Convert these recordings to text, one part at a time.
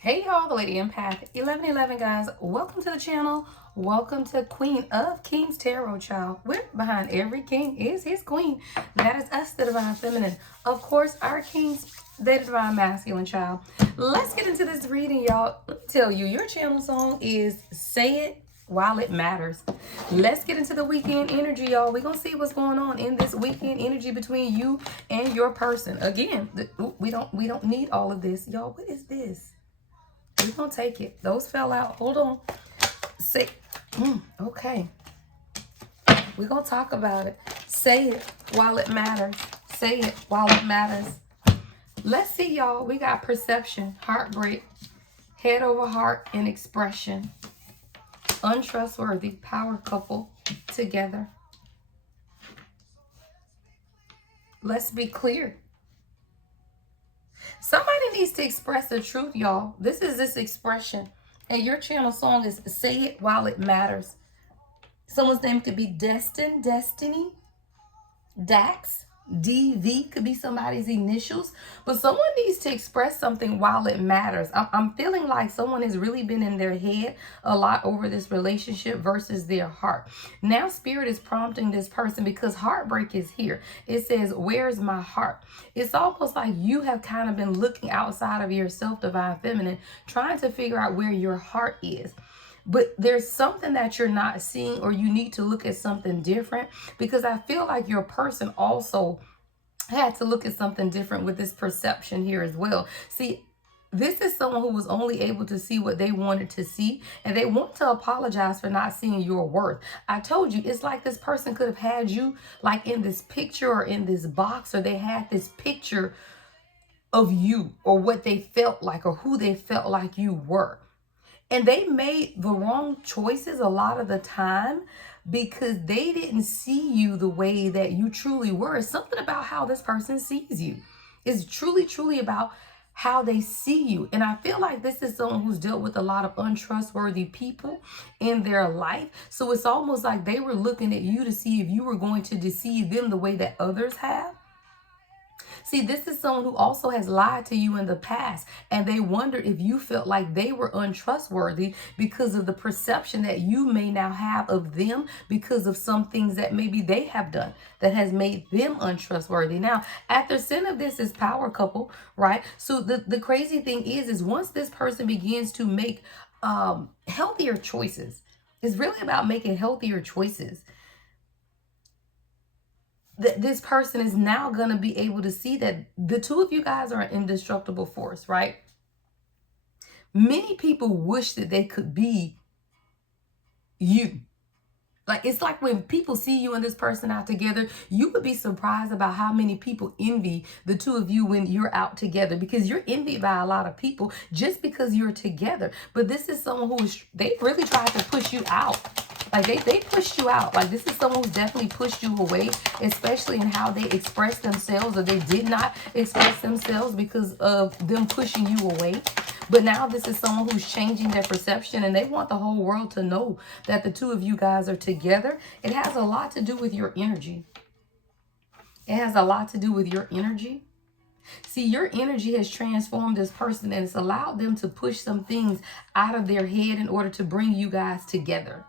Hey y'all, the Lady Empath 1111 guys. Welcome to the channel. Welcome to Queen of Kings Tarot, child. Where behind every king is his queen. That is us, the Divine Feminine. Of course, our kings, the Divine Masculine, child. Let's get into this reading, y'all. Let me tell you, your channel song is Say It While It Matters. Let's get into the weekend energy, y'all. We're gonna see what's going on in this weekend energy between you and your person. Again, we don't need all of this, y'all. What is this? We're gonna take it. Those fell out. Hold on. Say, okay. We're gonna talk about it. Say it while it matters. Say it while it matters. Let's see, y'all. We got perception, heartbreak, head over heart, and expression. Untrustworthy, power couple together. Let's be clear. Somebody needs to express the truth, y'all. This is this expression. And your channel song is Say It While It Matters. Someone's name could be Destin, Destiny, Dax, DV could be somebody's initials, but someone needs to express something while it matters. I'm feeling like someone has really been in their head a lot over this relationship versus their heart. Now Spirit is prompting this person because heartbreak is here. It says, where's my heart? It's almost like you have kind of been looking outside of yourself, Divine Feminine, trying to figure out where your heart is. But there's something that you're not seeing, or you need to look at something different, because I feel like your person also had to look at something different with this perception here as well. See, this is someone who was only able to see what they wanted to see, and they want to apologize for not seeing your worth. I told you, it's like this person could have had you like in this picture or in this box, or they had this picture of you or what they felt like or who they felt like you were. And they made the wrong choices a lot of the time because they didn't see you the way that you truly were. It's something about how this person sees you. It's truly about how they see you. And I feel like this is someone who's dealt with a lot of untrustworthy people in their life. So it's almost like they were looking at you to see if you were going to deceive them the way that others have. See, this is someone who also has lied to you in the past, and they wondered if you felt like they were untrustworthy because of the perception that you may now have of them because of some things that maybe they have done that has made them untrustworthy. Now, at the center of this is power couple, right? So the crazy thing is once this person begins to make healthier choices, it's really about making healthier choices. This person is now going to be able to see that the two of you guys are an indestructible force, right? Many people wish that they could be you. Like, it's like when people see you and this person out together, you would be surprised about how many people envy the two of you when you're out together, because you're envied by a lot of people just because you're together. But this is someone who is, they really tried to push you out. Like they pushed you out. Like, this is someone who's definitely pushed you away, especially in how they express themselves, or they did not express themselves because of them pushing you away. But now this is someone who's changing their perception, and they want the whole world to know that the two of you guys are together. It has a lot to do with your energy. It has a lot to do with your energy. See, your energy has transformed this person, and it's allowed them to push some things out of their head in order to bring you guys together.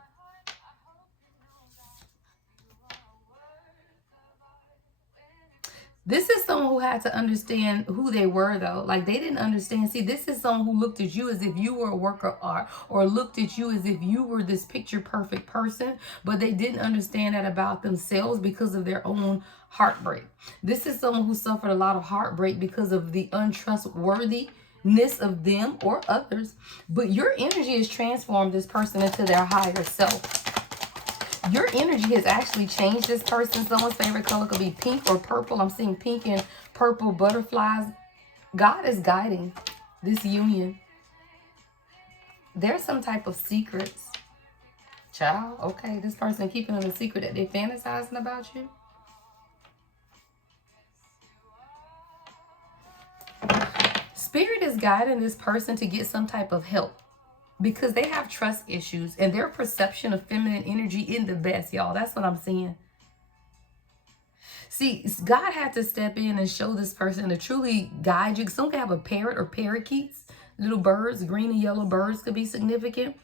This is someone who had to understand who they were, though. Like, they didn't understand. See, this is someone who looked at you as if you were a work of art, or looked at you as if you were this picture perfect person, but they didn't understand that about themselves because of their own heartbreak. This is someone who suffered a lot of heartbreak because of the untrustworthiness of them or others. But your energy has transformed this person into their higher self. Your energy has actually changed this person. Someone's favorite color could be pink or purple. I'm seeing pink and purple butterflies. God is guiding this union. There's some type of secrets. Child, okay, this person keeping it a secret that they're fantasizing about you. Spirit is guiding this person to get some type of help, because they have trust issues and their perception of feminine energy isn't the best, y'all. That's what I'm seeing. See, God had to step in and show this person to truly guide you. Some can have a parrot or parakeets Little birds, green and yellow birds could be significant.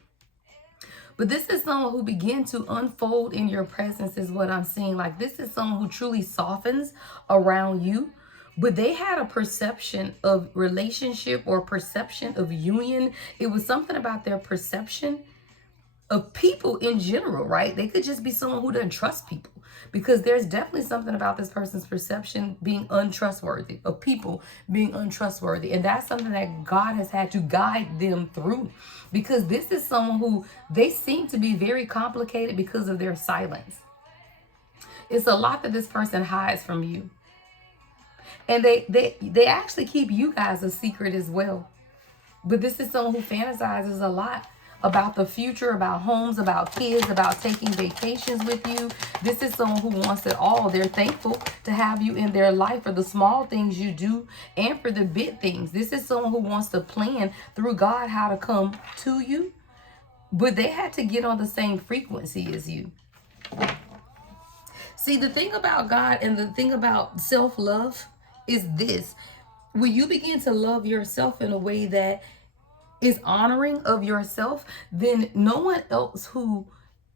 But this is someone who begin to unfold in your presence is what I'm seeing. Like this is someone who truly softens around you. But they had a perception of relationship or perception of union. It was something about their perception of people in general, right? They could just be someone who doesn't trust people, because there's definitely something about this person's perception being untrustworthy, of people being untrustworthy. And that's something that God has had to guide them through, because this is someone who they seem to be very complicated because of their silence. It's a lot that this person hides from you. And they actually keep you guys a secret as well. But this is someone who fantasizes a lot about the future, about homes, about kids, about taking vacations with you. This is someone who wants it all. They're thankful to have you in their life for the small things you do and for the big things. This is someone who wants to plan through God how to come to you. But they had to get on the same frequency as you. See, the thing about God and the thing about self-love is this. When you begin to love yourself in a way that is honoring of yourself, then no one else who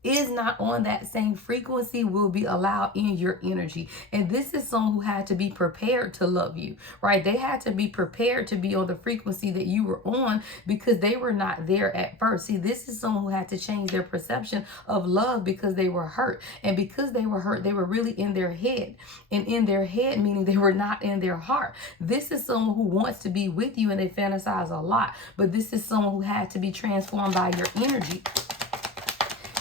is not on that same frequency will be allowed in your energy. And this is someone who had to be prepared to love you, right? They had to be prepared to be on the frequency that you were on, because they were not there at first. See, this is someone who had to change their perception of love because they were hurt. And because they were hurt, they were really in their head. And in their head, meaning they were not in their heart. This is someone who wants to be with you and they fantasize a lot. But this is someone who had to be transformed by your energy.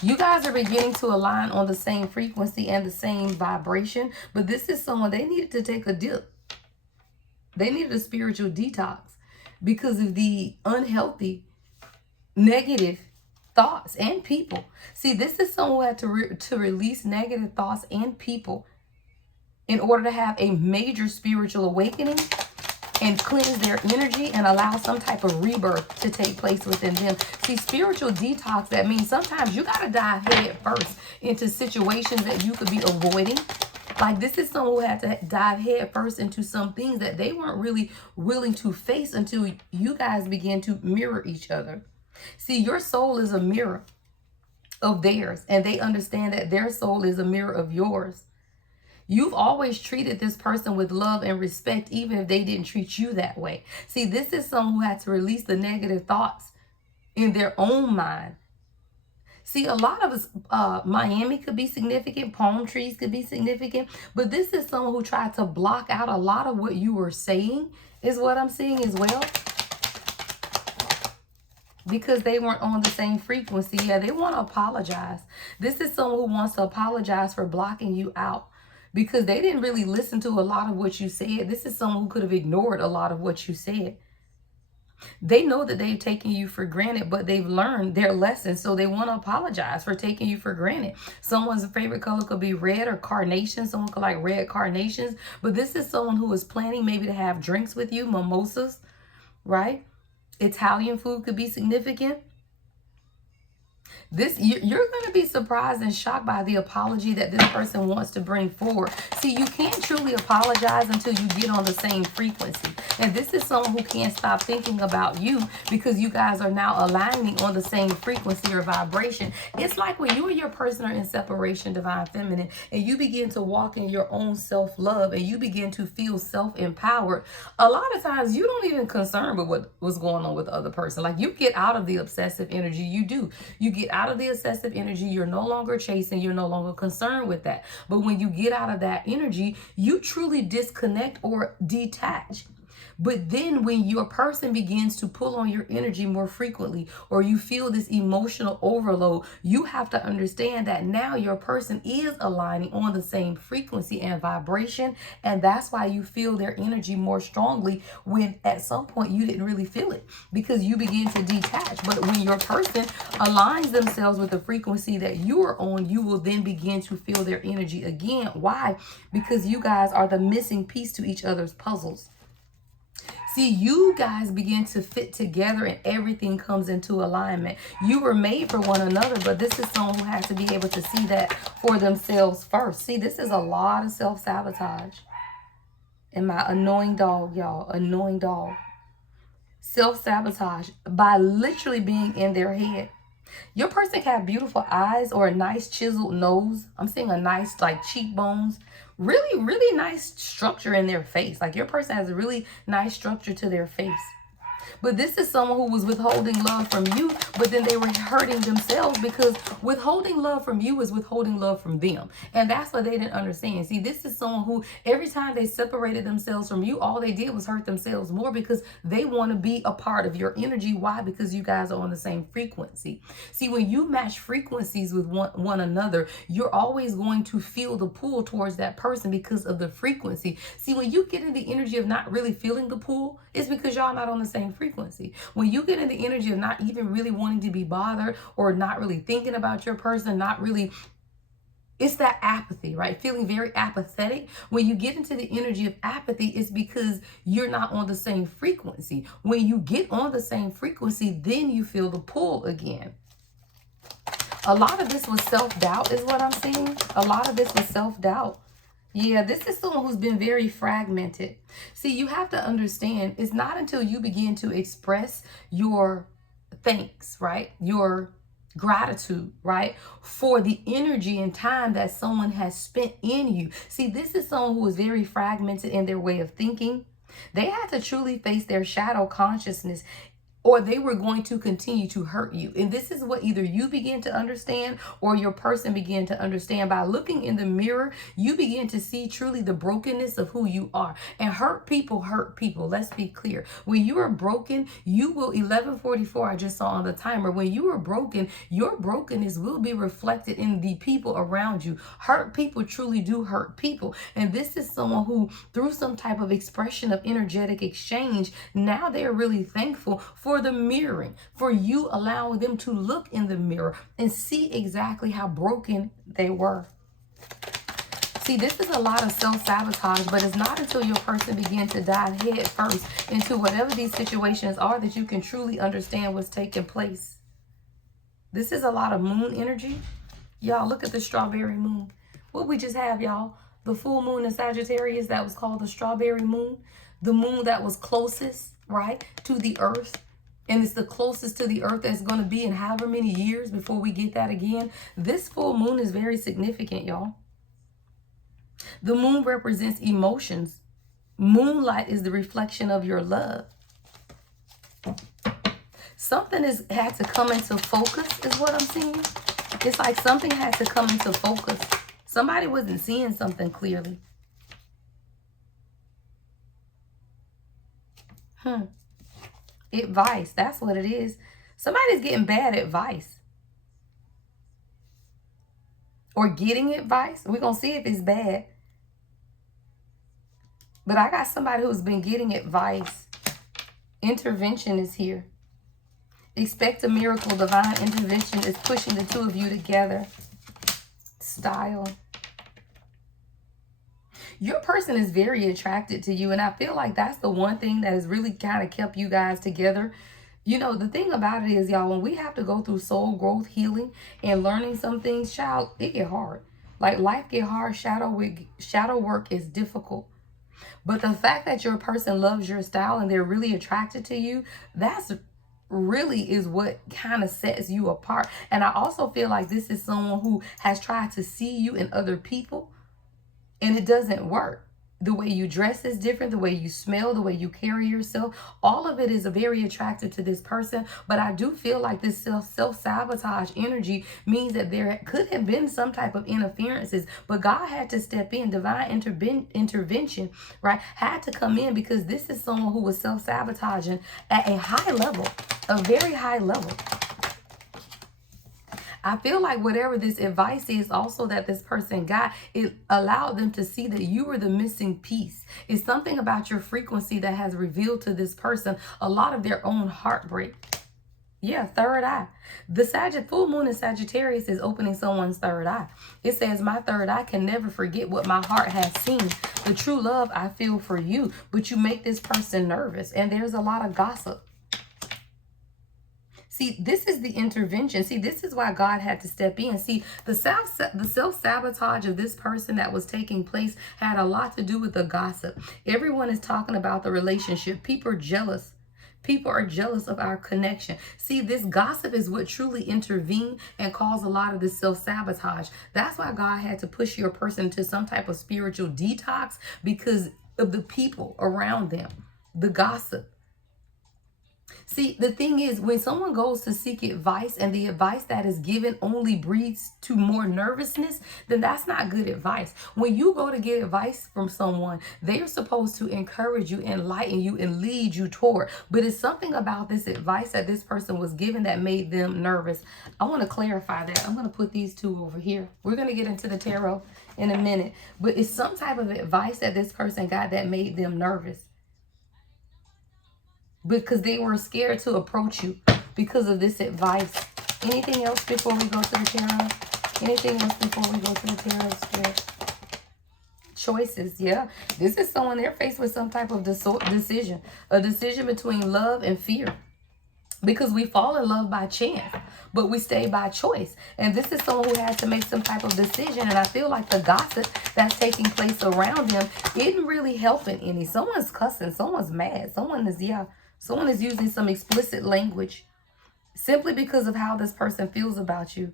You guys are beginning to align on the same frequency and the same vibration. But this is someone, they needed to take a dip. They needed a spiritual detox because of the unhealthy, negative thoughts and people. See, this is someone who had to release negative thoughts and people in order to have a major spiritual awakening and cleanse their energy and allow some type of rebirth to take place within them. See, spiritual detox, that means sometimes you got to dive head first into situations that you could be avoiding. Like this is someone who had to dive head first into some things that they weren't really willing to face until you guys begin to mirror each other. See, your soul is a mirror of theirs, and they understand that their soul is a mirror of yours. You've always treated this person with love and respect, even if they didn't treat you that way. See, this is someone who had to release the negative thoughts in their own mind. See, a lot of us, Miami could be significant, palm trees could be significant, but this is someone who tried to block out a lot of what you were saying, is what I'm seeing as well. Because they weren't on the same frequency. Yeah, they want to apologize. This is someone who wants to apologize for blocking you out, because they didn't really listen to a lot of what you said. This is someone who could have ignored a lot of what you said. They know that they've taken you for granted, but they've learned their lesson. So they want to apologize for taking you for granted. Someone's favorite color could be red or carnation. Someone could like red carnations. But this is someone who is planning maybe to have drinks with you, mimosas, right? Italian food could be significant. You're going to be surprised and shocked by the apology that this person wants to bring forward. See, you can't truly apologize until you get on the same frequency. And this is someone who can't stop thinking about you, because you guys are now aligning on the same frequency or vibration. It's like when you and your person are in separation, divine feminine, and you begin to walk in your own self-love and you begin to feel self-empowered. A lot of times you don't even concern with what's going on with the other person. Like you get out of the obsessive energy. You get out of the obsessive energy. You're no longer chasing. You're no longer concerned with that. But when you get out of that energy, you truly disconnect or detach. But then when your person begins to pull on your energy more frequently, or you feel this emotional overload, you have to understand that now your person is aligning on the same frequency and vibration. And that's why you feel their energy more strongly when at some point you didn't really feel it, because you begin to detach. But when your person aligns themselves with the frequency that you are on, you will then begin to feel their energy again. Why? Because you guys are the missing piece to each other's puzzles. See, you guys begin to fit together and everything comes into alignment. You were made for one another, but this is someone who has to be able to see that for themselves first. See, this is a lot of self-sabotage. And my annoying dog, y'all, annoying dog. self-sabotage by literally being in their head. Your person can have beautiful eyes or a nice chiseled nose. I'm seeing a nice like cheekbones. Really, really nice structure in their face. Like your person has a really nice structure to their face. But this is someone who was withholding love from you, but then they were hurting themselves, because withholding love from you is withholding love from them. And that's what they didn't understand. See, this is someone who every time they separated themselves from you, all they did was hurt themselves more, because they want to be a part of your energy. Why? Because you guys are on the same frequency. See, when you match frequencies with one another, you're always going to feel the pull towards that person because of the frequency. See, when you get in the energy of not really feeling the pull, it's because y'all not on the same frequency. When you get in the energy of not even really wanting to be bothered, or not really thinking about your person, not really, it's that apathy, right? Feeling very apathetic. When you get into the energy of apathy, it's because you're not on the same frequency. When you get on the same frequency, then you feel the pull again. A lot of this was self-doubt is what I'm seeing. A lot of this was self-doubt. Yeah, this is someone who's been very fragmented. See, you have to understand, it's not until you begin to express your thanks, right? Your gratitude, right? For the energy and time that someone has spent in you. See, this is someone who is very fragmented in their way of thinking. They had to truly face their shadow consciousness, or they were going to continue to hurt you. And this is what either you begin to understand or your person begin to understand. By looking in the mirror, you begin to see truly the brokenness of who you are. And hurt people hurt people. Let's be clear. When you are broken, you will, 11:44 I just saw on the timer. When you are broken, your brokenness will be reflected in the people around you. Hurt people truly do hurt people. And this is someone who, through some type of expression of energetic exchange, now they're really thankful for the mirroring, for you allowing them to look in the mirror and see exactly how broken they were. See, this is a lot of self-sabotage, but it's not until your person begins to dive head first into whatever these situations are that you can truly understand what's taking place. This is a lot of moon energy. Y'all, look at the strawberry moon. What we just have, y'all, the full moon in Sagittarius that was called the strawberry moon, the moon that was closest, right, to the earth. And it's the closest to the earth that's going to be in however many years before we get that again. This full moon is very significant, y'all. The moon represents emotions. Moonlight is the reflection of your love. Something had to come into focus is what I'm seeing. It's like something had to come into focus. Somebody wasn't seeing something clearly. Advice, that's what it is. Somebody's getting bad advice. Or getting advice. We're going to see if it's bad. But I got somebody who's been getting advice. Intervention is here. Expect a miracle. Divine intervention is pushing the two of you together. Style. Your person is very attracted to you, and I feel like that's the one thing that has really kind of kept you guys together. You know, the thing about it is, y'all, when we have to go through soul growth, healing, and learning some things, child, it get hard. Like, life get hard. Shadow work is difficult. But the fact that your person loves your style and they're really attracted to you, that's really is what kind of sets you apart. And I also feel like this is someone who has tried to see you in other people, and it doesn't work. The way you dress is different. The way you smell, the way you carry yourself, all of it is very attractive to this person. But I do feel like this self-sabotage energy means that there could have been some type of interferences, but God had to step in. Divine intervention, right, had to come in, because this is someone who was self-sabotaging at a high level, a very high level. I feel like whatever this advice is also that this person got, it allowed them to see that you were the missing piece. It's something about your frequency that has revealed to this person a lot of their own heartbreak. Yeah, third eye. The full moon in Sagittarius is opening someone's third eye. It says, my third eye can never forget what my heart has seen. The true love I feel for you, but you make this person nervous, and there's a lot of gossip. See, this is the intervention. See, this is why God had to step in. See, the self-sabotage of this person that was taking place had a lot to do with the gossip. Everyone is talking about the relationship. People are jealous. People are jealous of our connection. See, this gossip is what truly intervene and cause a lot of this self-sabotage. That's why God had to push your person to some type of spiritual detox, because of the people around them, the gossip. See, the thing is, when someone goes to seek advice and the advice that is given only breeds to more nervousness, then that's not good advice. When you go to get advice from someone, they are supposed to encourage you, enlighten you, and lead you toward. But it's something about this advice that this person was given that made them nervous. I want to clarify that. I'm going to put these two over here. We're going to get into the tarot in a minute. But it's some type of advice that this person got that made them nervous, because they were scared to approach you because of this advice. Anything else before we go to the tarot? Anything else before we go to the tarot, Spirit? Choices, yeah. This is someone, they're faced with some type of decision. A decision between love and fear. Because we fall in love by chance, but we stay by choice. And this is someone who has to make some type of decision. And I feel like the gossip that's taking place around them isn't really helping any. Someone's cussing, someone's mad, someone is using some explicit language simply because of how this person feels about you.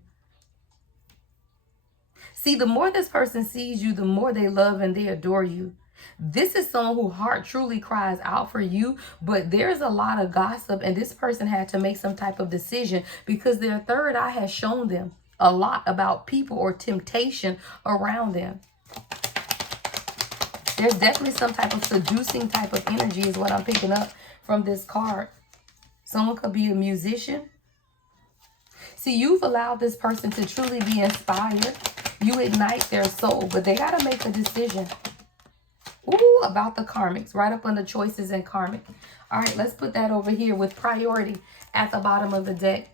See, the more this person sees you, the more they love and they adore you. This is someone whose heart truly cries out for you, but there's a lot of gossip, and this person had to make some type of decision because their third eye has shown them a lot about people or temptation around them. There's definitely some type of seducing type of energy is what I'm picking up from this card. Someone could be a musician. See, you've allowed this person to truly be inspired. You ignite their soul, but they got to make a decision. Ooh, about the karmics, right up under choices and karmic. All right, let's put that over here with priority at the bottom of the deck.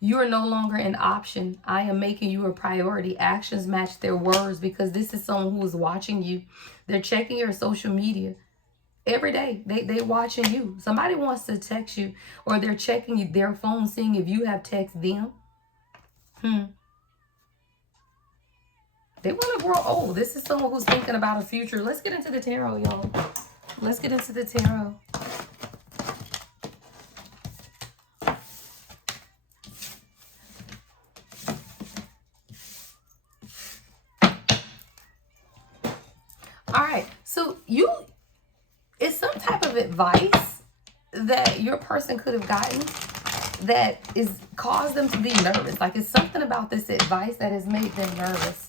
You are no longer an option. I am making you a priority. Actions match their words, because this is someone who is watching you. They're checking your social media every day. They watching you. Somebody wants to text you, or they're checking their phone, seeing if you have texted them. They want to grow old. This is someone who's thinking about a future. Let's get into the tarot, y'all. Let's get into the tarot. All right. So it's some type of advice that your person could have gotten that is caused them to be nervous. Like, it's something about this advice that has made them nervous.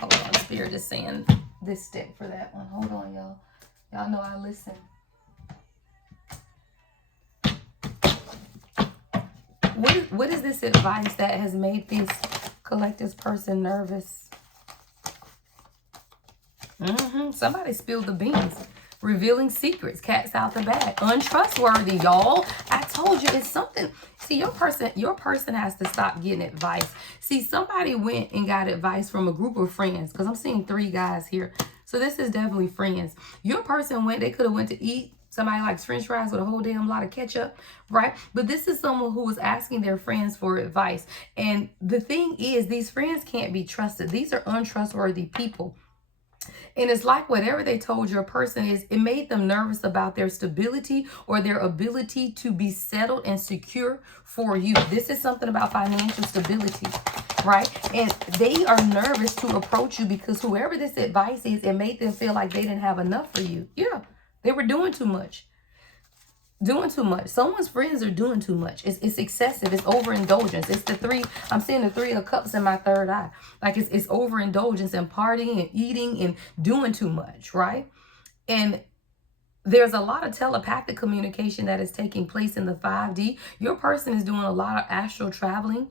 Hold on, Spirit is saying this deck for that one. Hold on, y'all. Y'all know I listen. What is this advice that has made this collective person nervous? Somebody spilled the beans. Revealing secrets. Cats out the bag. Untrustworthy, y'all. I told you it's something. See, your person has to stop getting advice. See, somebody went and got advice from a group of friends, because I'm seeing 3 guys here. So this is definitely friends. Your person went, they could have went to eat. Somebody likes french fries with a whole damn lot of ketchup, right? But this is someone who was asking their friends for advice. And the thing is, these friends can't be trusted. These are untrustworthy people. And it's like whatever they told your person it made them nervous about their stability or their ability to be settled and secure for you. This is something about financial stability, right? And they are nervous to approach you because whoever this advice is, it made them feel like they didn't have enough for you. Yeah, they were doing too much. Doing too much. Someone's friends are doing too much. It's excessive. It's overindulgence. It's the 3. I'm seeing the 3 of cups in my third eye. Like it's overindulgence and partying and eating and doing too much, right? And there's a lot of telepathic communication that is taking place in the 5D. Your person is doing a lot of astral traveling,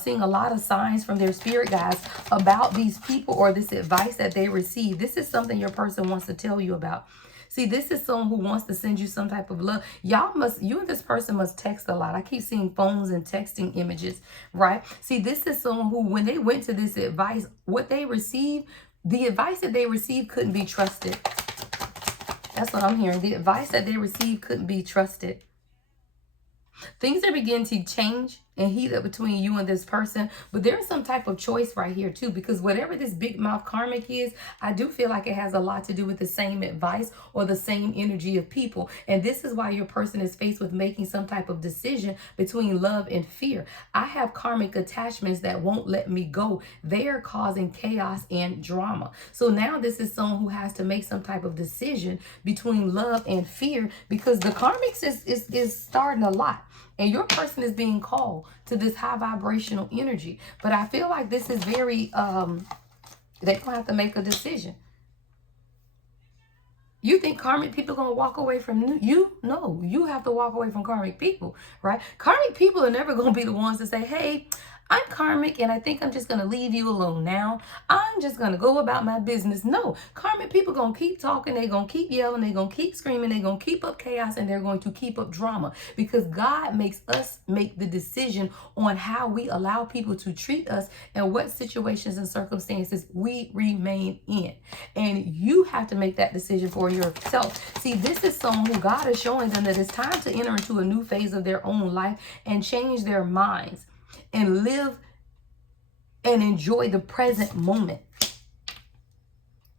seeing a lot of signs from their spirit guides about these people or this advice that they receive. This is something your person wants to tell you about. See, this is someone who wants to send you some type of love. You and this person must text a lot. I keep seeing phones and texting images, right? See, this is someone who, when they went to this advice, what they received, the advice that they received couldn't be trusted. That's what I'm hearing. The advice that they received couldn't be trusted. Things are beginning to change and heat up between you and this person. But there's some type of choice right here too, because whatever this big mouth karmic is, I do feel like it has a lot to do with the same advice or the same energy of people. And this is why your person is faced with making some type of decision between love and fear. I have karmic attachments that won't let me go. They are causing chaos and drama. So now this is someone who has to make some type of decision between love and fear, because the karmics is starting a lot. And your person is being called to this high vibrational energy. But I feel like this is very, they're going to have to make a decision. You think karmic people are going to walk away from you? No, you have to walk away from karmic people, right? Karmic people are never going to be the ones to say, hey, I'm karmic and I think I'm just going to leave you alone now. I'm just going to go about my business. No, karmic people going to keep talking. They're going to keep yelling. They're going to keep screaming. They're going to keep up chaos, and they're going to keep up drama, because God makes us make the decision on how we allow people to treat us and what situations and circumstances we remain in. And you have to make that decision for yourself. See, this is someone who God is showing them that it's time to enter into a new phase of their own life and change their minds and live and enjoy the present moment.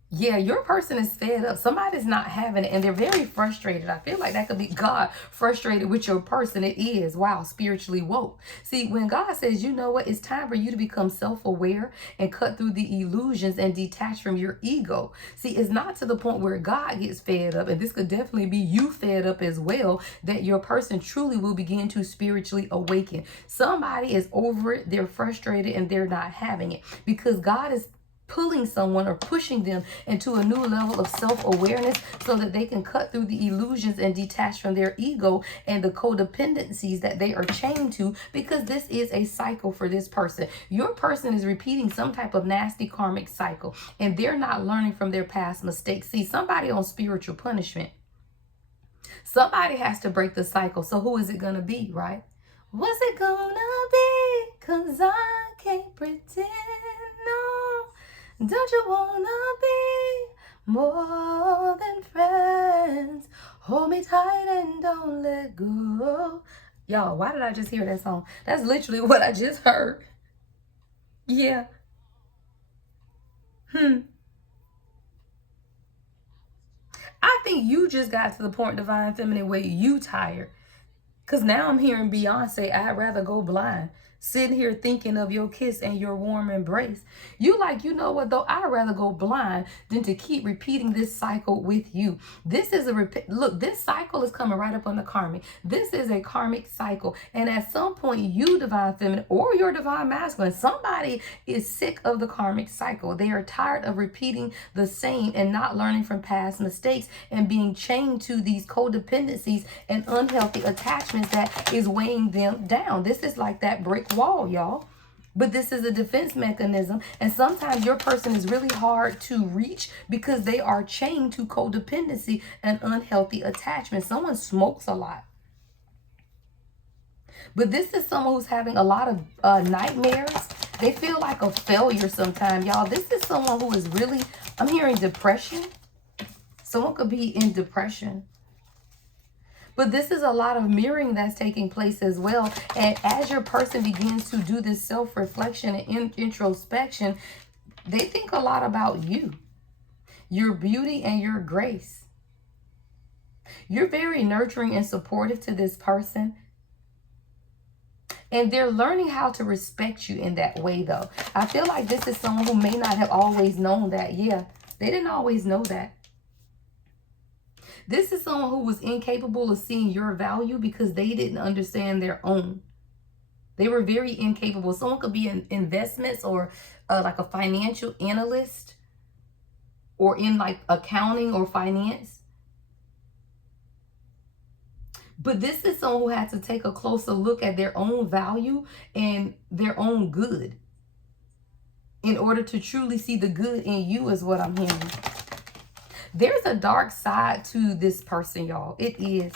Yeah, your person is fed up. Somebody's not having it and they're very frustrated. I feel like that could be God frustrated with your person. It is. Wow, spiritually woke. See, when God says, you know what, it's time for you to become self-aware and cut through the illusions and detach from your ego. See, it's not to the point where God gets fed up, and this could definitely be you fed up as well, that your person truly will begin to spiritually awaken. Somebody is over it, they're frustrated, and they're not having it, because God is pulling someone or pushing them into a new level of self-awareness so that they can cut through the illusions and detach from their ego and the codependencies that they are chained to, because this is a cycle for this person. Your person is repeating some type of nasty karmic cycle, and they're not learning from their past mistakes. See, somebody on spiritual punishment. Somebody has to break the cycle. So who is it going to be, right? What's it gonna be? 'Cause I can't pretend, no. Don't you wanna be more than friends? Hold me tight and don't let go. Y'all, why did I just hear that song? That's literally what I just heard. Yeah. I think you just got to the point, Divine Feminine, where you tired. Because now I'm hearing Beyonce, I'd rather go blind. Sitting here thinking of your kiss and your warm embrace. You like, you know what though? I'd rather go blind than to keep repeating this cycle with you. This is look, this cycle is coming right up on the karmic. This is a karmic cycle. And at some point, you, Divine Feminine, or your Divine Masculine, somebody is sick of the karmic cycle. They are tired of repeating the same and not learning from past mistakes and being chained to these codependencies and unhealthy attachments that is weighing them down. This is like that brick wall, y'all. But this is a defense mechanism, and sometimes your person is really hard to reach because they are chained to codependency and unhealthy attachment. Someone smokes a lot. But this is someone who's having a lot of nightmares. They feel like a failure sometimes, y'all. This is someone who is really, I'm hearing depression. Someone could be in depression. But this is a lot of mirroring that's taking place as well. And as your person begins to do this self-reflection and introspection, they think a lot about you, your beauty and your grace. You're very nurturing and supportive to this person. And they're learning how to respect you in that way, though. I feel like this is someone who may not have always known that. Yeah, they didn't always know that. This is someone who was incapable of seeing your value because they didn't understand their own. They were very incapable. Someone could be in investments or like a financial analyst or in like accounting or finance. But this is someone who had to take a closer look at their own value and their own good in order to truly see the good in you, is what I'm hearing. There's a dark side to this person, y'all. It is.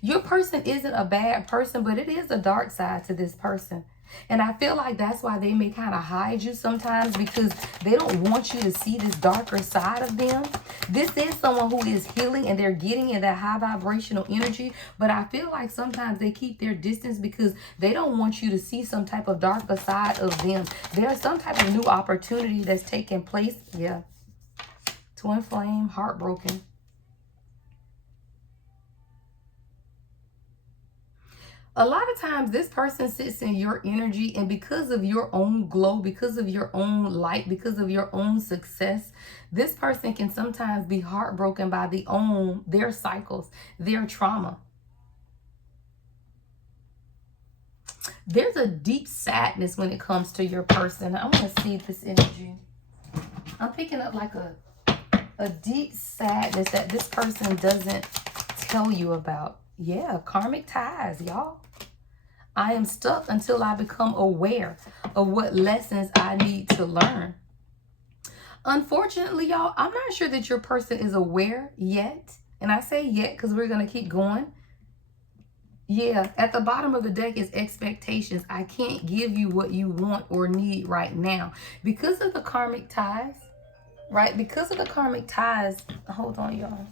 Your person isn't a bad person, but it is a dark side to this person. And I feel like that's why they may kind of hide you sometimes, because they don't want you to see this darker side of them. This is someone who is healing and they're getting in that high vibrational energy. But I feel like sometimes they keep their distance because they don't want you to see some type of darker side of them. There's some type of new opportunity that's taking place. Yeah. Twin flame, heartbroken. A lot of times this person sits in your energy, and because of your own glow, because of your own light, because of your own success, this person can sometimes be heartbroken by their cycles, their trauma. There's a deep sadness when it comes to your person. I want to see this energy. I'm picking up like a deep sadness that this person doesn't tell you about. Yeah, karmic ties, y'all. I am stuck until I become aware of what lessons I need to learn. Unfortunately, y'all, I'm not sure that your person is aware yet. And I say yet because we're going to keep going. Yeah, at the bottom of the deck is expectations. I can't give you what you want or need right now. Because of the karmic ties, right? Because of the karmic ties. Hold on, y'all.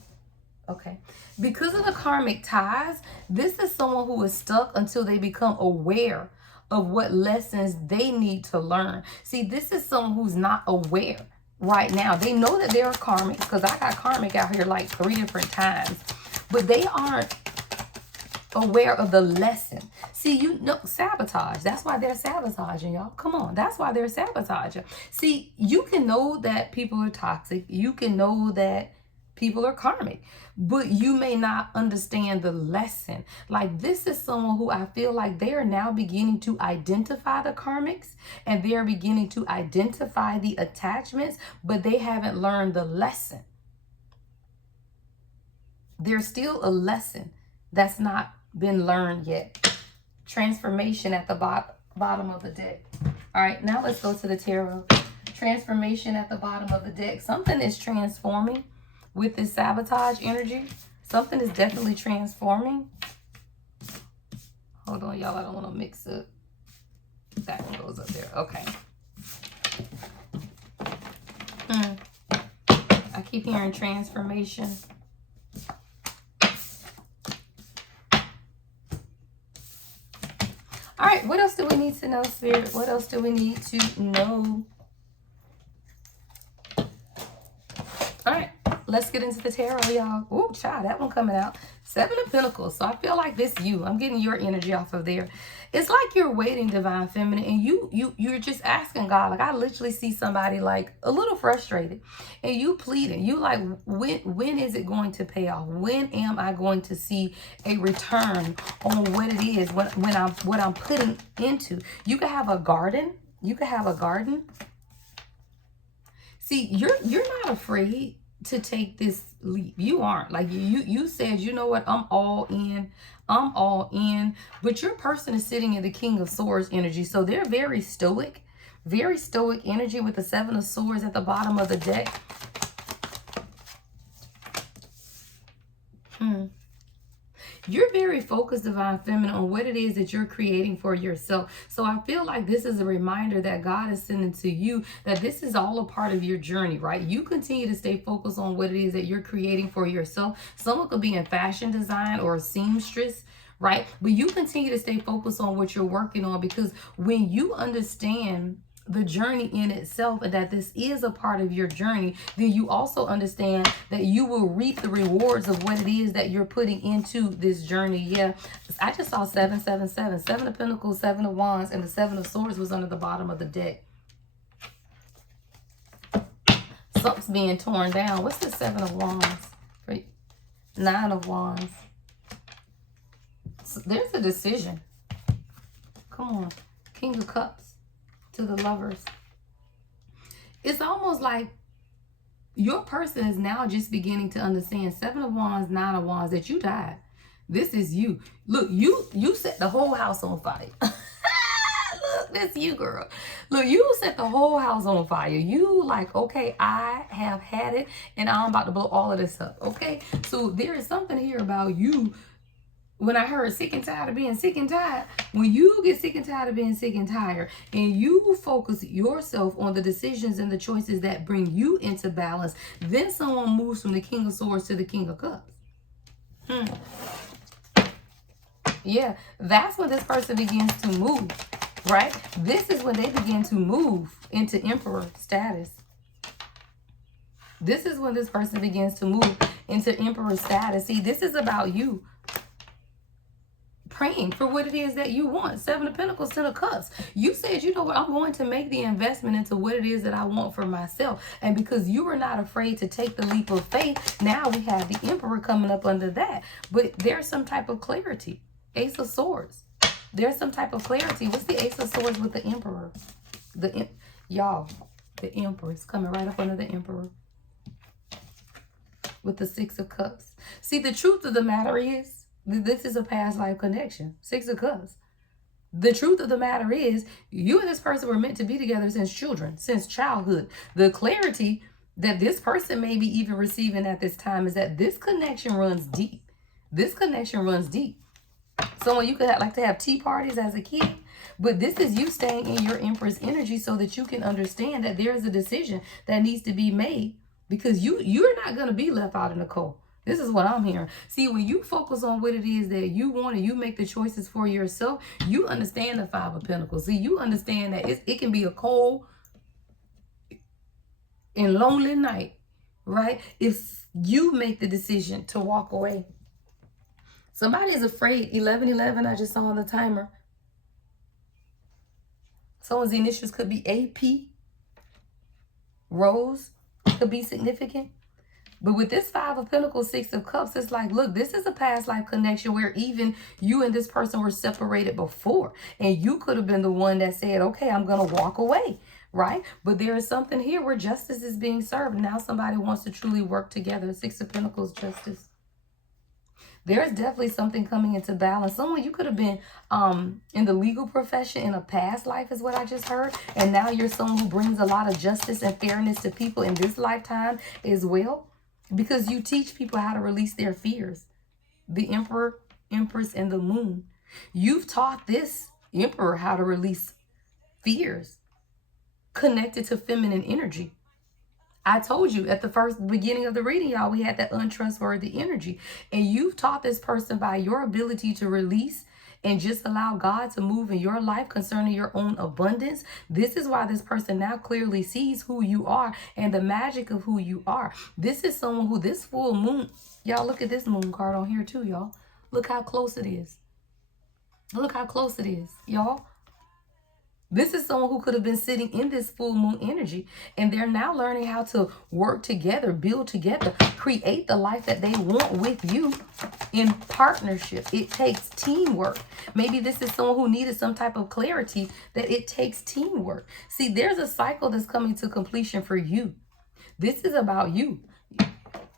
Okay. Because of the karmic ties, this is someone who is stuck until they become aware of what lessons they need to learn. See, this is someone who's not aware right now. They know that they're karmic, because I got karmic out here like 3 different times, but they aren't aware of the lesson. See, you know, sabotage. That's why they're sabotaging, y'all. Come on. That's why they're sabotaging. See, you can know that people are toxic. You can know that people are karmic, but you may not understand the lesson. Like, this is someone who I feel like they are now beginning to identify the karmics, and they're beginning to identify the attachments, but they haven't learned the lesson. There's still a lesson that's not been learned yet. Transformation at the bottom of the deck. All right, now let's go to the tarot. Transformation at the bottom of the deck. Something is transforming with this sabotage energy. Something is definitely transforming. Hold on, y'all. I don't want to mix up. That one goes up there. Okay. I keep hearing transformation. All right, what else do we need to know, Spirit? What else do we need to know? All right, let's get into the tarot, y'all. Ooh, child, that one coming out. 7 of Pentacles. So I feel like this you. I'm getting your energy off of there. It's like you're waiting, Divine Feminine, and you're just asking God. Like, I literally see somebody like a little frustrated, and you pleading. You like, when is it going to pay off? When am I going to see a return on what it is what I'm putting into? You could have a garden. You could have a garden. See, you're not afraid to take this leap. You aren't. Like, you said, you know what, I'm all in. I'm all in. But your person is sitting in the King of Swords energy. So they're very stoic energy with the 7 of Swords at the bottom of the deck. You're very focused, Divine Feminine, on what it is that you're creating for yourself. So I feel like this is a reminder that God is sending to you that this is all a part of your journey, right? You continue to stay focused on what it is that you're creating for yourself. Someone could be in fashion design or a seamstress, right? But you continue to stay focused on what you're working on, because when you understand the journey in itself and that this is a part of your journey, then you also understand that you will reap the rewards of what it is that you're putting into this journey. Yeah, I just saw 777, 7 of Pentacles, 7 of Wands, and the 7 of Swords was under the bottom of the deck. Something's being torn down. What's the 7 of Wands? 9 of Wands. So there's a decision. Come on. King of Cups. To the Lovers. It's almost like your person is now just beginning to understand, 7 of Wands, 9 of Wands, that you died. This is you. Look, you set the whole house on fire. Look, that's you, girl. Look, you set the whole house on fire. You like, okay, I have had it and I'm about to blow all of this up. Okay, so there is something here about you When I heard sick and tired of being sick and tired, when you get sick and tired of being sick and tired and you focus yourself on the decisions and the choices that bring you into balance, then someone moves from the King of Swords to the King of Cups. Yeah, that's when this person begins to move, right? This is when they begin to move into Emperor status. This is when this person begins to move into Emperor status. See, this is about you praying for what it is that you want. 7 of Pentacles, 10 of Cups. You said, you know what, I'm going to make the investment into what it is that I want for myself. And because you were not afraid to take the leap of faith, now we have the Emperor coming up under that. But there's some type of clarity. Ace of Swords. There's some type of clarity. What's the Ace of Swords with the Emperor? Y'all, the Emperor is coming right up under the Emperor with the 6 of Cups. See, the truth of the matter is, this is a past life connection. 6 of Cups. The truth of the matter is, you and this person were meant to be together since children, since childhood. The clarity that this person may be even receiving at this time is that this connection runs deep. This connection runs deep. Someone you could like to have tea parties as a kid, but this is you staying in your Empress energy so that you can understand that there is a decision that needs to be made, because you're not going to be left out in the cold. This is what I'm hearing. See, when you focus on what it is that you want and you make the choices for yourself, you understand the 5 of Pentacles. See, you understand that it can be a cold and lonely night, right? If you make the decision to walk away. Somebody is afraid. 1111, I just saw on the timer. Someone's initials could be AP. Rose could be significant. But with this 5 of Pentacles, 6 of Cups, it's like, look, this is a past life connection where even you and this person were separated before. And you could have been the one that said, okay, I'm going to walk away, right? But there is something here where justice is being served. Now somebody wants to truly work together. 6 of Pentacles, justice. There's definitely something coming into balance. Someone, you could have been in the legal profession in a past life is what I just heard. And now you're someone who brings a lot of justice and fairness to people in this lifetime as well. Because you teach people how to release their fears. The Emperor, Empress, and the Moon. You've taught this Emperor how to release fears connected to feminine energy. I told you at the first beginning of the reading, y'all, we had that untrustworthy energy. And you've taught this person by your ability to release and just allow God to move in your life concerning your own abundance. This is why this person now clearly sees who you are and the magic of who you are. This is someone who this full moon, y'all look at this moon card on here too, y'all. Look how close it is. Look how close it is, y'all. This is someone who could have been sitting in this full moon energy, and they're now learning how to work together, build together, create the life that they want with you in partnership. It takes teamwork. Maybe this is someone who needed some type of clarity that it takes teamwork. See, there's a cycle that's coming to completion for you. This is about you.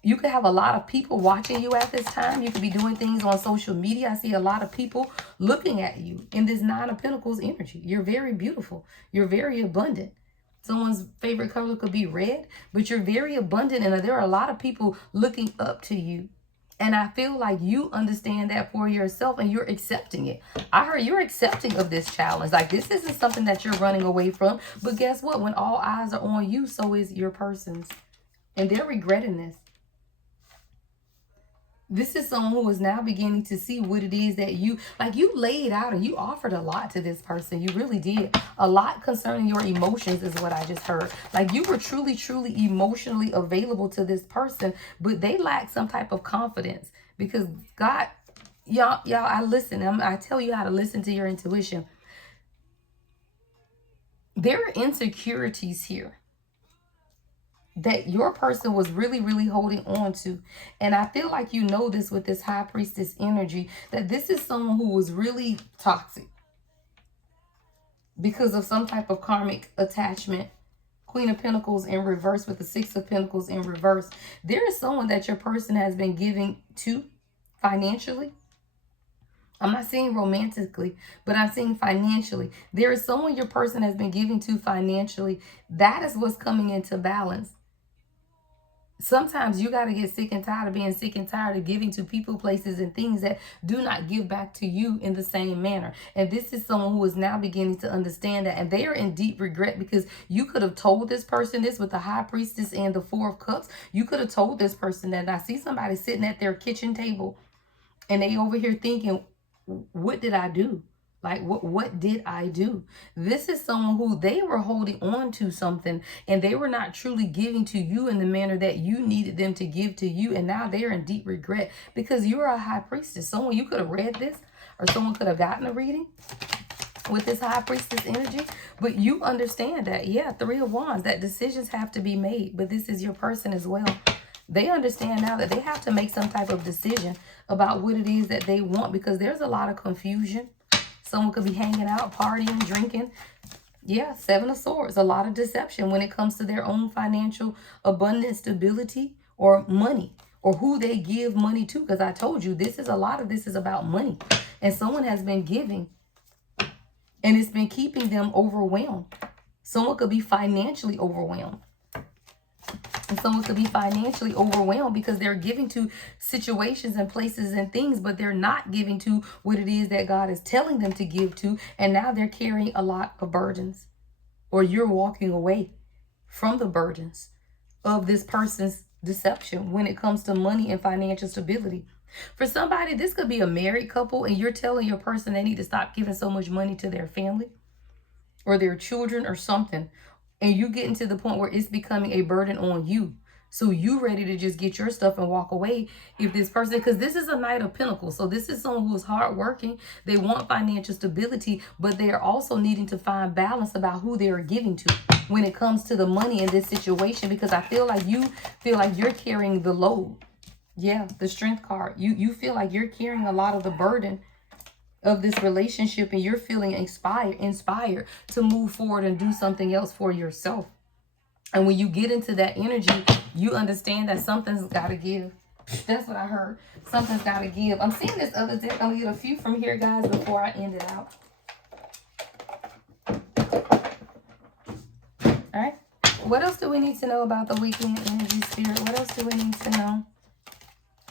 You could have a lot of people watching you at this time. You could be doing things on social media. I see a lot of people looking at you in this 9 of Pentacles energy. You're very beautiful. You're very abundant. Someone's favorite color could be red, but you're very abundant. And there are a lot of people looking up to you. And I feel like you understand that for yourself and you're accepting it. I heard you're accepting of this challenge. Like this isn't something that you're running away from. But guess what? When all eyes are on you, so is your person's. And they're regretting this. This is someone who is now beginning to see what it is that you laid out and you offered a lot to this person. You really did. A lot concerning your emotions is what I just heard. Like you were truly, truly emotionally available to this person, but they lack some type of confidence because God, y'all, I listen. I tell you how to listen to your intuition. There are insecurities here that your person was really, really holding on to. And I feel like you know this with this High Priestess energy, that this is someone who was really toxic because of some type of karmic attachment. Queen of Pentacles in reverse with the 6 of Pentacles in reverse. There is someone that your person has been giving to financially. I'm not saying romantically, but I'm saying financially. There is someone your person has been giving to financially. That is what's coming into balance. Sometimes you got to get sick and tired of being sick and tired of giving to people, places, and things that do not give back to you in the same manner. And this is someone who is now beginning to understand that. And they are in deep regret because you could have told this person this with the High Priestess and the Four of Cups. You could have told this person that. And I see somebody sitting at their kitchen table and they over here thinking, what did I do? Like, what did I do? This is someone who they were holding on to something and they were not truly giving to you in the manner that you needed them to give to you. And now they're in deep regret because you're a high priestess. Someone, you could have read this or someone could have gotten a reading with this high priestess energy. But you understand that, yeah, Three of Wands, that decisions have to be made. But this is your person as well. They understand now that they have to make some type of decision about what it is that they want because there's a lot of confusion. Someone could be hanging out, partying, drinking. Yeah, Seven of Swords. A lot of deception when it comes to their own financial abundance, stability, or money, or who they give money to. Because I told you, a lot of this is about money. And someone has been giving, and it's been keeping them overwhelmed. Someone could be financially overwhelmed. And someone could be financially overwhelmed because they're giving to situations and places and things, but they're not giving to what it is that God is telling them to give to. And now they're carrying a lot of burdens, or you're walking away from the burdens of this person's deception when it comes to money and financial stability. For somebody, this could be a married couple and you're telling your person they need to stop giving so much money to their family or their children or something. And you getting to the point where it's becoming a burden on you. So you ready to just get your stuff and walk away if this person, because this is a Knight of Pentacles. So this is someone who is hardworking. They want financial stability, but they are also needing to find balance about who they are giving to when it comes to the money in this situation, because I feel like you're carrying the load. Yeah, the Strength card. You feel like you're carrying a lot of the burden of this relationship, and you're feeling inspired to move forward and do something else for yourself. And when you get into that energy, you understand that something's got to give. That's what I heard. Something's got to give. I'm seeing this other deck. I'm going to get a few from here, guys, before I end it out. All right. What else do we need to know about the weekend energy, Spirit? What else do we need to know?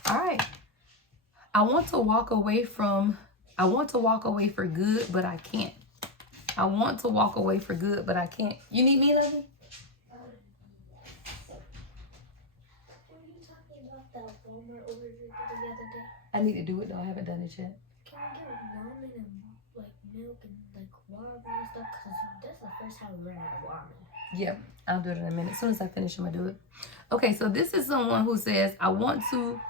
All right. I want to walk away for good, but I can't. I want to walk away for good, but I can't. You need me, Lovey? Were you talking about that Walmart order the other day? I need to do it though. I haven't done it yet. Can we get ramen and like milk and like water and stuff? Because that's the first time we ran out of ramen. Yep, I'll do it in a minute. As soon as I finish, I'm going to do it. Okay, so this is someone who says, I want to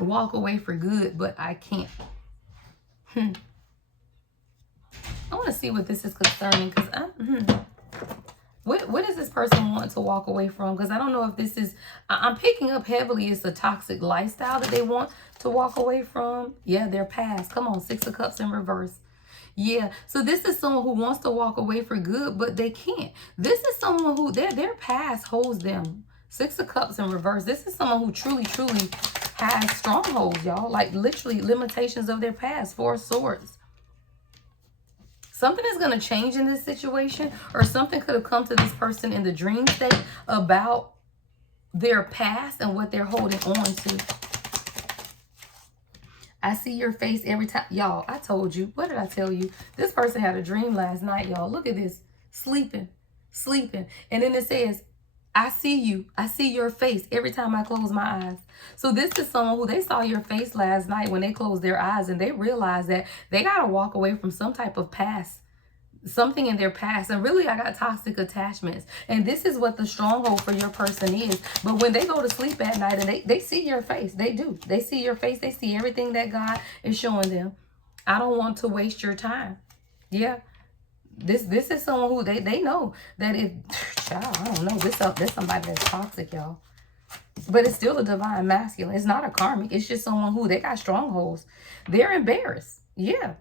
walk away for good, but I can't. I want to see what this is concerning, because what does this person want to walk away from? Because I don't know if this is, I'm picking up heavily, it's a toxic lifestyle that they want to walk away from. Yeah, their past. Come on, Six of Cups in reverse. Yeah, so this is someone who wants to walk away for good, but they can't. This is someone who, their past holds them. Six of Cups in reverse. This is someone who truly has strongholds, y'all. Like literally limitations of their past. Four of Swords. Something is going to change in this situation, or something could have come to this person in the dream state about their past and what they're holding on to. I see your face every time. Y'all, I told you. What did I tell you? This person had a dream last night, y'all. Look at this. Sleeping. And then it says, I see you. I see your face every time I close my eyes. So this is someone who, they saw your face last night when they closed their eyes, and they realized that they got to walk away from some type of past, something in their past. And really, I got toxic attachments. And this is what the stronghold for your person is. But when they go to sleep at night and they see your face, they do. They see your face. They see everything that God is showing them. I don't want to waste your time. Yeah. This is someone who they know that if, child, I don't know, this somebody that's toxic, y'all. But it's still a divine masculine. It's not a karmic. It's just someone who, they got strongholds. They're embarrassed. Yeah.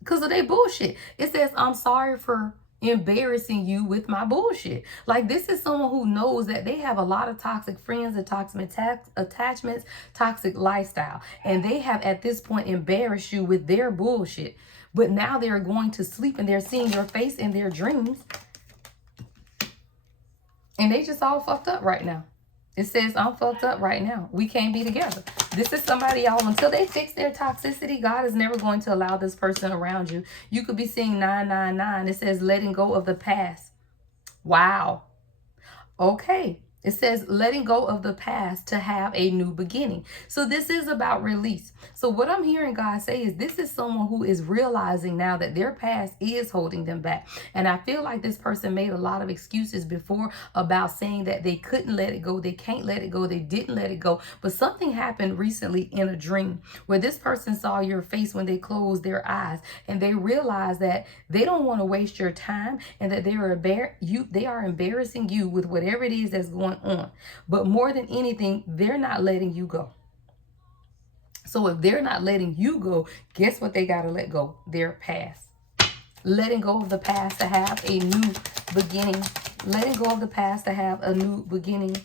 Because of their bullshit. It says, I'm sorry for embarrassing you with my bullshit. Like, this is someone who knows that they have a lot of toxic friends and toxic attachments, toxic lifestyle. And they have at this point embarrassed you with their bullshit. But now they're going to sleep and they're seeing your face in their dreams. And they just all fucked up right now. It says, I'm fucked up right now. We can't be together. This is somebody, y'all, until they fix their toxicity, God is never going to allow this person around you. You could be seeing 999. It says letting go of the past. Wow. Okay. It says letting go of the past to have a new beginning. So this is about release. So what I'm hearing God say is this is someone who is realizing now that their past is holding them back. And I feel like this person made a lot of excuses before about saying that they couldn't let it go. They can't let it go. They didn't let it go. But something happened recently in a dream where this person saw your face when they closed their eyes, and they realized that they don't want to waste your time, and that they are embarrassing you with whatever it is that's going on. But more than anything, they're not letting you go. So if they're not letting you go, guess what they got to let go? Their past. Letting go of the past to have a new beginning. Letting go of the past to have a new beginning.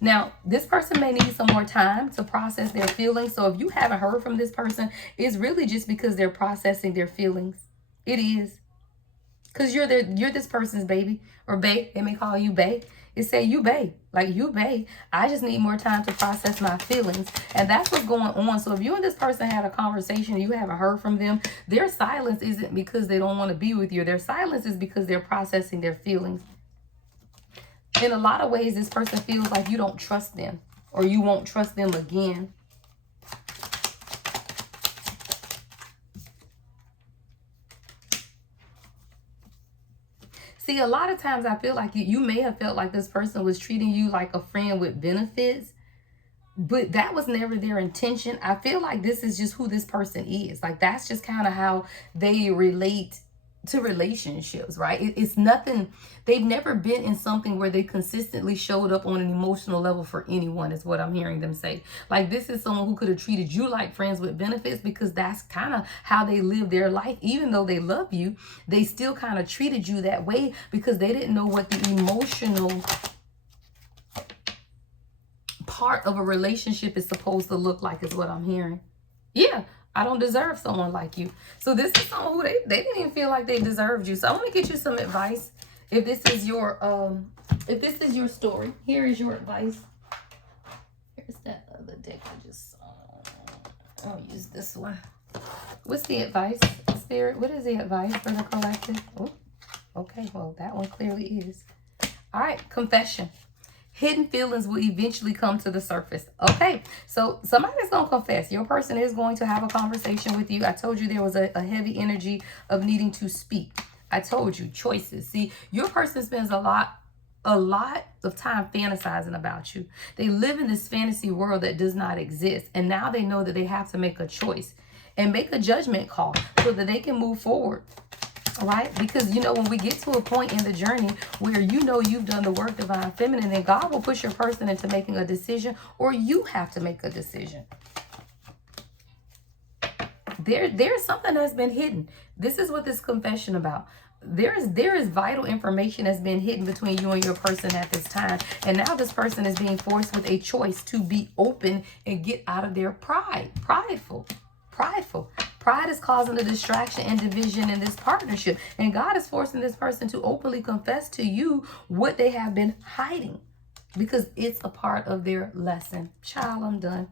Now, this person may need some more time to process their feelings. So if you haven't heard from this person, it's really just because they're processing their feelings. It is. Because you're this person's baby or bae. They may call you bae. It say you bae. Like you bae. I just need more time to process my feelings. And that's what's going on. So if you and this person had a conversation and you haven't heard from them, their silence isn't because they don't want to be with you. Their silence is because they're processing their feelings. In a lot of ways, this person feels like you don't trust them or you won't trust them again. See, a lot of times I feel like you may have felt like this person was treating you like a friend with benefits, but that was never their intention. I feel like this is just who this person is. Like that's just kind of how they relate to relationships, right? It's nothing. They've never been in something where they consistently showed up on an emotional level for anyone, is what I'm hearing them say. Like this is someone who could have treated you like friends with benefits because that's kind of how they live their life. Even though they love you, they still kind of treated you that way because they didn't know what the emotional part of a relationship is supposed to look like, is what I'm hearing. Yeah. I don't deserve someone like you. So this is someone who they didn't even feel like they deserved you. So I want to get you some advice. If this is your story, here is your advice. Here's that other deck I just saw. I'll use this one. What's the advice, Spirit? What is the advice for the collective? Oh, okay, well, that one clearly is. All right, confession. Hidden feelings will eventually come to the surface. Okay, so somebody's going to confess. Your person is going to have a conversation with you. I told you there was a heavy energy of needing to speak. I told you, choices. See, your person spends a lot of time fantasizing about you. They live in this fantasy world that does not exist. And now they know that they have to make a choice and make a judgment call so that they can move forward. All right, because when we get to a point in the journey where you've done the work, divine feminine, then God will push your person into making a decision, or you have to make a decision. There's something that's been hidden. This is what this confession about. There is vital information that's been hidden between you and your person at this time, and now this person is being forced with a choice to be open and get out of their prideful. Pride is causing a distraction and division in this partnership. And God is forcing this person to openly confess to you what they have been hiding because it's a part of their lesson. Child, I'm done.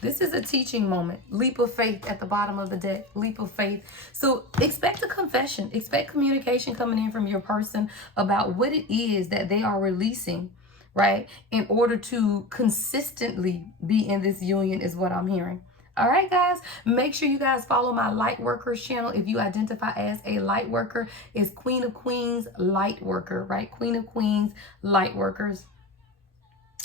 This is a teaching moment. Leap of faith at the bottom of the deck. Leap of faith. So expect a confession. Expect communication coming in from your person about what it is that they are releasing, right? In order to consistently be in this union is what I'm hearing. All right, guys, make sure you guys follow my light workers channel. If you identify as a light worker, it's Queen of Queens light worker, right? Queen of Queens light workers.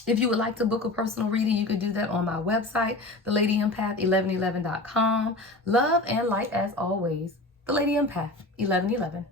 If you would like to book a personal reading, you could do that on my website, thelady1111.com. Love and light as always. The Lady Empath 1111.